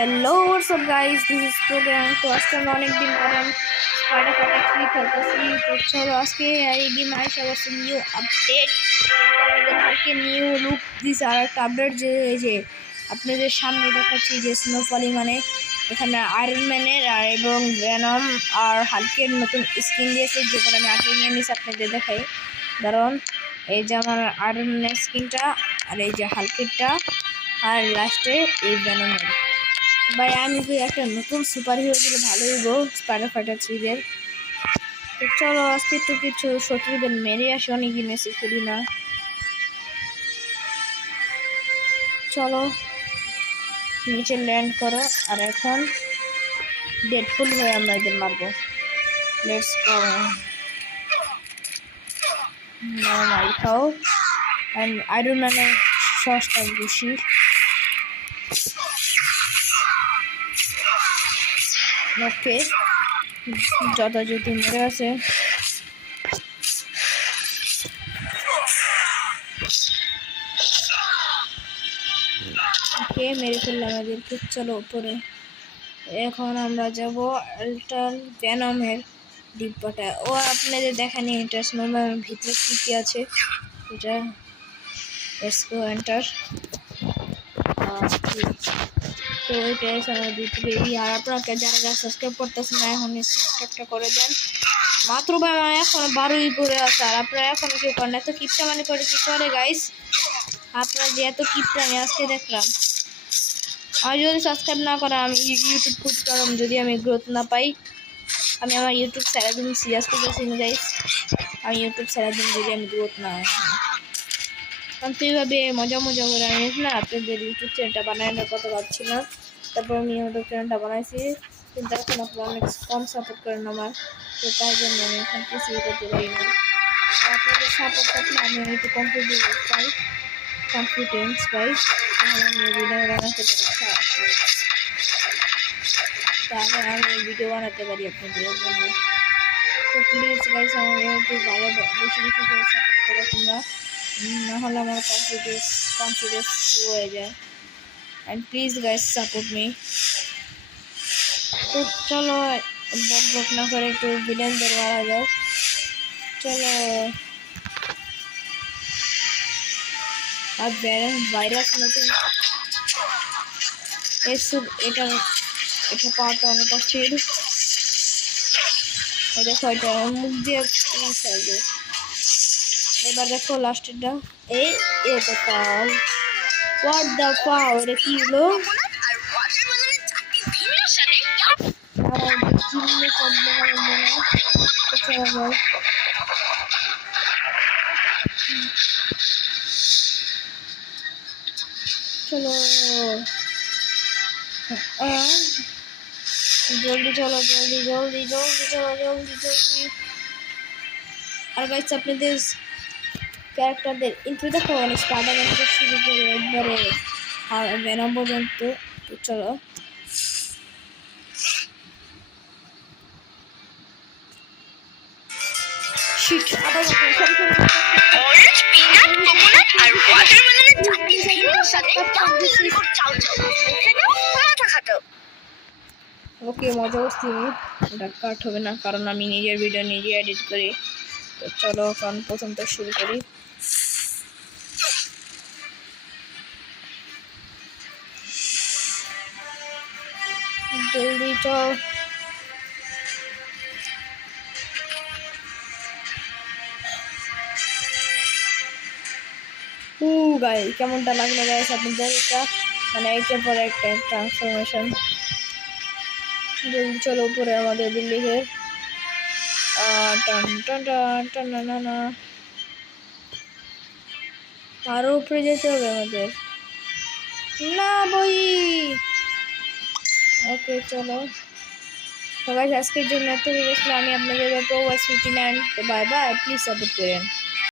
Hello what's up guys, this is program. तो आज के অনেক দিন পর আমি স্পাইডার ফাইটার 3 খেলতেছি। তো চলো আজকে এই গেম আইসা করছে নিউ আপডেট। আমাদের হালকে নিউ লুক দিছে আর একটা আপডেট যে আপনাদের সামনে দেখাচ্ছি যে স্নোফলি মানে এখানে আয়রন ম্যানের আর এবং ভেনম আর হালকের নতুন স্কিন দিয়েছে, যেগুলো আমি আগে নিয়ে নিয়েছি আপনাদের দেখাই। কারণ এই যে আমার আয়রন ম্যানের স্কিনটা আর এই যে হালকেরটা আর লাস্টে এই ভেনমের। ভাই আমি কি একটা নতুন সুপার হিরো দিলে ভালো হইব স্পাইডার ফাইটার 3 তো চলো আজকে একটু কিছু শত্রুদের মেরে আসি, অনেকদিন এসে খেলি না। চলো নিচে ল্যান্ড করো আর এখন ডেডপুল হয়ে আমরা এদের মারবো। লেটস গো, মার খাও। অ্যান্ড আয়রন ম্যানের সস্তা বেশি। ওকে, যথাযথ মরে আছে। ওকে, মেরে ফেললাম এদেরকে। চলো উপরে। এখন আমরা যাব আল্টার ভেনমের ডিব্বাটা। ও আপনাদের দেখানি এটা স্নোম্যানের ভিতরে কী কী আছে। এটা লেটস গো এন্টার। তো এটা এসে আমার ভিতরে আর আপনাকে যারা যারা সাবস্ক্রাইব করতেছেন না এখন সাবস্ক্রাইবটা করে দেন। মাত্র ভাই আমার এখন 12ই পরে আছে আর আপনারা এখন কেউ করেন এত কিপটা মানে করে কি করে গাইস। আপনারা যে এত কিপটা আমি আজকে দেখলাম। আর যদি সাবস্ক্রাইব না করেন আমি ইউটিউব খুঁজতে পারলাম, যদি আমি গ্রোথ না পাই আমি আমার ইউটিউব ছেড়ে দিন। সিরিয়াস করতেছি না গাইস, আমি ইউটিউব ছেড়ে দিন যদি আমি গ্রোথ না হয়। কারণ তো এইভাবে মজা মজা করে আমি না আপনাদের ইউটিউব চ্যানেলটা বানানোর কথা ভাবছিলাম। তারপর আমি ইউটিউব চ্যানেলটা বানাইছি, কিন্তু এখন আপনারা অনেক কম সাপোর্ট করেন আমার, তো তাই জন্য আমি এখন কিছুই করতে পারি না। আপনাদের সাপোর্ট থাকলে আমি একটু কনফিডেন্স পাই, তাহলে আমি ভিডিও বানাতে পারি। তাহলে আমি ভিডিও বানাতে পারি আপনাদের জন্য। তো প্লিজ গাইস আমার ইউটিউব ভালো বেশি বেশি করে সাপোর্ট করো তোমরা, নাহলে আমার কনফিডেন্স লো হয়ে যায়। And please guys support me. তো চলো বক না করে একটু ভিলেনদের মারা যাও। চলো আর ভাইরাস নতুন এটা পাওয়াটা অনেক কষ্টের। দেখো এটা মুখ দিয়ে চাইবে। এবার দেখো লাস্টেরটা এই এটা পাও। হোয়াট দ্য পাও, এটা কি হলো? চলো জলদি চলো, জলদি জলদি জলদি চলো, জলদি জলদি। আর গাইস আপনাদের ক্যারেক্টারদের ইন্ট্রো দেখো, মানে স্পাইডারম্যান থেকে শুরু করে একবারে আর ভেনম পর্যন্ত। তো চলো শিট আবার অরেঞ্জ পিনাট কোকোনাট আর ওয়াটারমেলনের চাটনি ভিন্ন সাথে ওকে মজা করছি। এটা কাট হবে না কারণ আমি নিজের ভিডিও নিজে এডিট করি। তো চলো এখন প্রথম তো শুরু করি। জলদি চল। গাই কেমনটা লাগলো গাইস আপনাদের এটা, মানে একের পর একটা ট্রান্সফরমেশন। জলদি চলো উপরে আমাদের বিল্ডিংয়ের। টান টান টান টান না না, আরো উপরে যেতে হবে আমাদের না বই। ওকে চলো সবাই আজকের জন্য এত গেছিলাম আমি আপনাদের প্রো ওয়াইস 59। তো বাই বাই, প্লিজ সাপোর্ট করেন।